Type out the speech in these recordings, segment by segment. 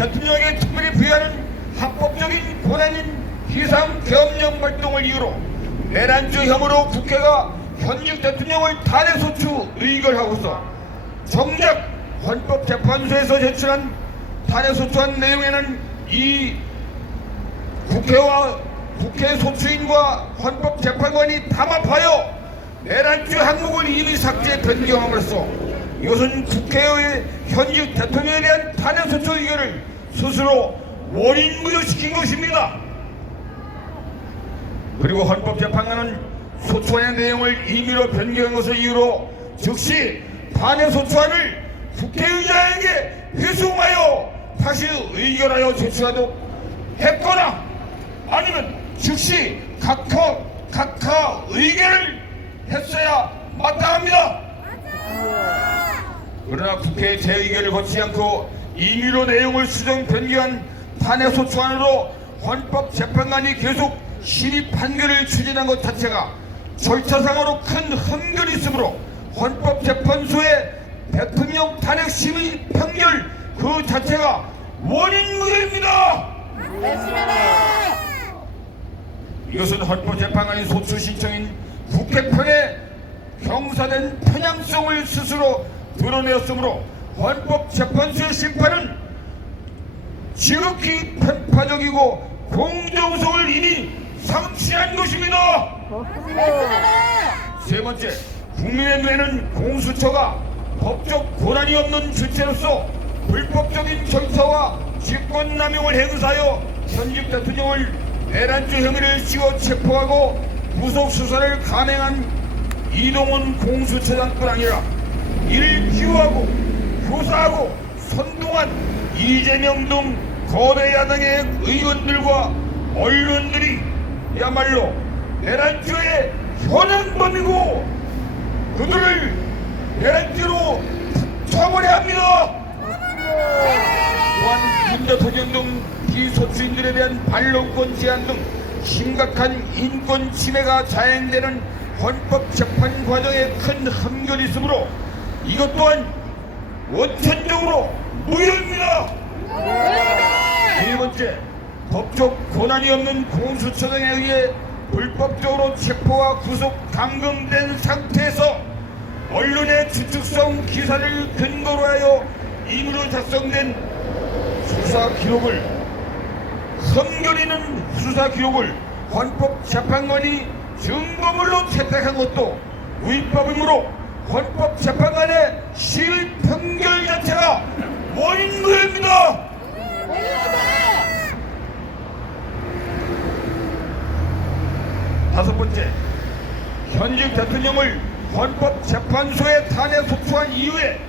대통령에게 특별히 부여하는 합법적인 권한인 비상계엄령 활동을 이유로 내란죄 혐의로 국회가 현직 대통령을 탄핵소추 의결하고서 정작 헌법재판소에서 제출한 탄핵소추안 내용에는 이 국회와 국회 소추인과 헌법재판관이 담합하여 내란죄 항목을 이미 삭제 변경함으로써 이것은 국회의 현직 대통령에 대한 탄핵소추 의결을 스스로 원인무효시킨 것입니다. 그리고 헌법재판관은 소추안의 내용을 임의로 변경한 것을 이유로 즉시 탄핵소추안을 국회의장에게 회송하여 다시 의결하여 제출하도록 했거나 아니면 즉시 각하 의결을 했어야 마땅합니다. 그러나 국회의 재의결을 거치지 않고 임의로 내용을 수정 변경한 탄핵소추안으로 헌법재판관이 계속 실의 판결을 추진한 것 자체가 절차상으로 큰 흠결이 있으므로 헌법재판소의 대통령 탄핵 심의 판결 그 자체가 원인무효입니다. 이것은 헌법재판관이 소추 신청인 국회편의 형사된 편향성을 스스로 드러내었으므로 헌법재판소의 심판은 지극히 편파적이고 공정성을 이미 상실한 것입니다. 세 번째, 국민의 눈에는 공수처가 법적 권한이 없는 주체로서 불법적인 절차와 직권남용을 행사하여 현직 대통령을 내란죄 혐의를 씌워 체포하고 구속 수사를 감행한 이동원 공수처장뿐 아니라 이를 기호하고 교사하고 선동한 이재명 등 거대 야당의 의원들과 언론들이 야말로 내란죄의 현행범이고 그들을 내란죄로 처벌해야 합니다. 또한 윤 대통령 등 비소추인들에 대한 반론권 제한 등 심각한 인권 침해가 자행되는 헌법재판 과정에 큰 흠결이 있으므로 이것 또한 원천적으로 무효입니다. 네 번째, 법적 권한이 없는 공수처장에 의해 불법적으로 체포와 구속 감금된 상태에서 언론의 추측성 기사를 근거로 하여 임의로 작성된 수사 기록을 흠결이는 수사 기록을 헌법재판관이 증거물로 채택한 것도 위법이므로 헌법재판관의 시의 판결 자체가 원인무효입니다. 다섯 번째, 현직 대통령을 헌법재판소에 탄핵소추한 이후에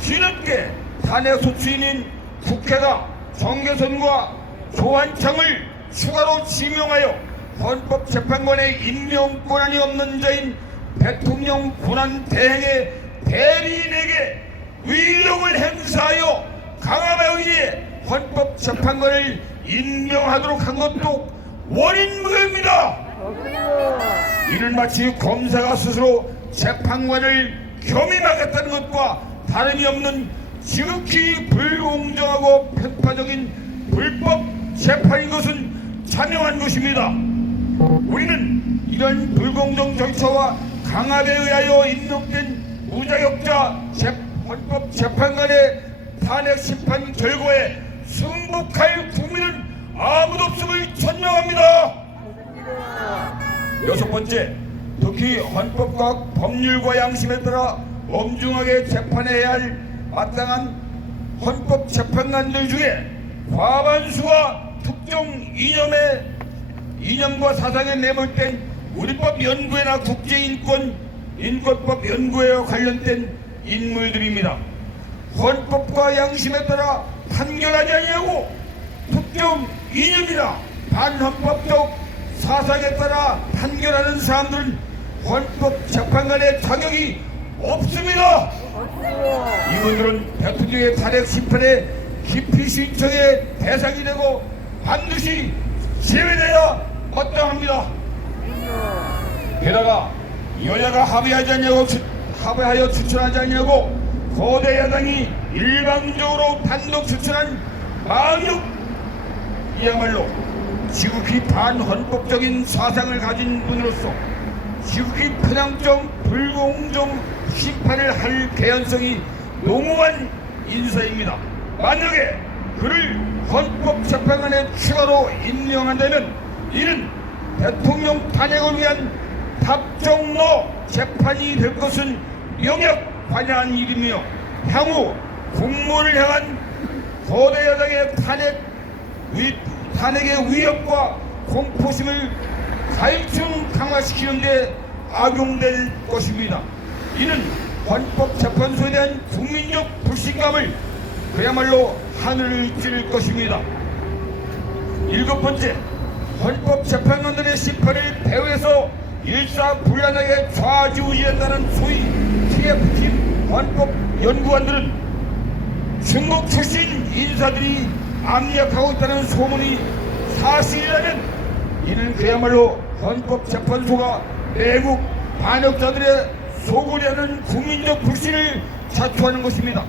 뒤늦게 탄핵소추인인 국회가 정계선과 조한창을 추가로 지명하여 헌법재판관의 임명 권한이 없는 자인 대통령 권한 대행의 대리인에게 위력을 행사하여 강압에 의해 헌법재판관을 임명하도록 한 것도 원인무효입니다. 이는 마치 검사가 스스로 재판관을 겸임하겠다는 것과 다름이 없는 지극히 불공정하고 편파적인 불법 재판인 것은 자명한 것입니다. 우리는 이런 불공정 절차와 강압에 의하여 임명된 무자격자 헌법재판관의 탄핵 심판 결과에 승복할 국민은 아무도 없음을 천명합니다. 여섯 번째, 특히 헌법과 법률과 양심에 따라 엄중하게 재판해야 할 마땅한 헌법재판관들 중에 과반수가 특정 이념과 사상에 매몰된 우리법 연구회나 인권법 연구회와 관련된 인물들입니다. 헌법과 양심에 따라 판결하지 아니하고 특정 이념이나 반헌법적 사상에 따라 판결하는 사람들은 헌법재판관의 자격이 없습니다. 이분들은 대통령의 탄핵 심판에 기피 신청의 대상이 되고 반드시 제외되어야 마땅합니다. 게다가 여야가 합의하여 추천하지 않냐고 거대 야당이 일방적으로 단독 추천한 마은육 이야말로 지극히 반헌법적인 사상을 가진 분으로서 지극히 편향점 불공정 심판을 할 개연성이 농후한 인사입니다. 만약에 그를 헌법재판관의 추가로 임명한다면 이는 대통령 탄핵을 위한 답정너 재판이 될 것은 명확관여한 일이며 향후 국무를 향한 거대 여당의 탄핵의 위협과 공포심을 갈증 강화시키는 데 악용될 것입니다. 이는 헌법재판소에 대한 국민적 불신감을 그야말로 하늘을 찌를 것입니다. 7번째, 헌법재판관들의 심판을 배후에서 일사불란하게 좌지우지한다는 소위 TF팀 헌법연구관들은 중국 출신 인사들이 압력하고 있다는 소문이 사실이라면 이는 그야말로 헌법재판소가 외국 반역자들의 소굴하는 국민적 불신을 자초하는 것입니다.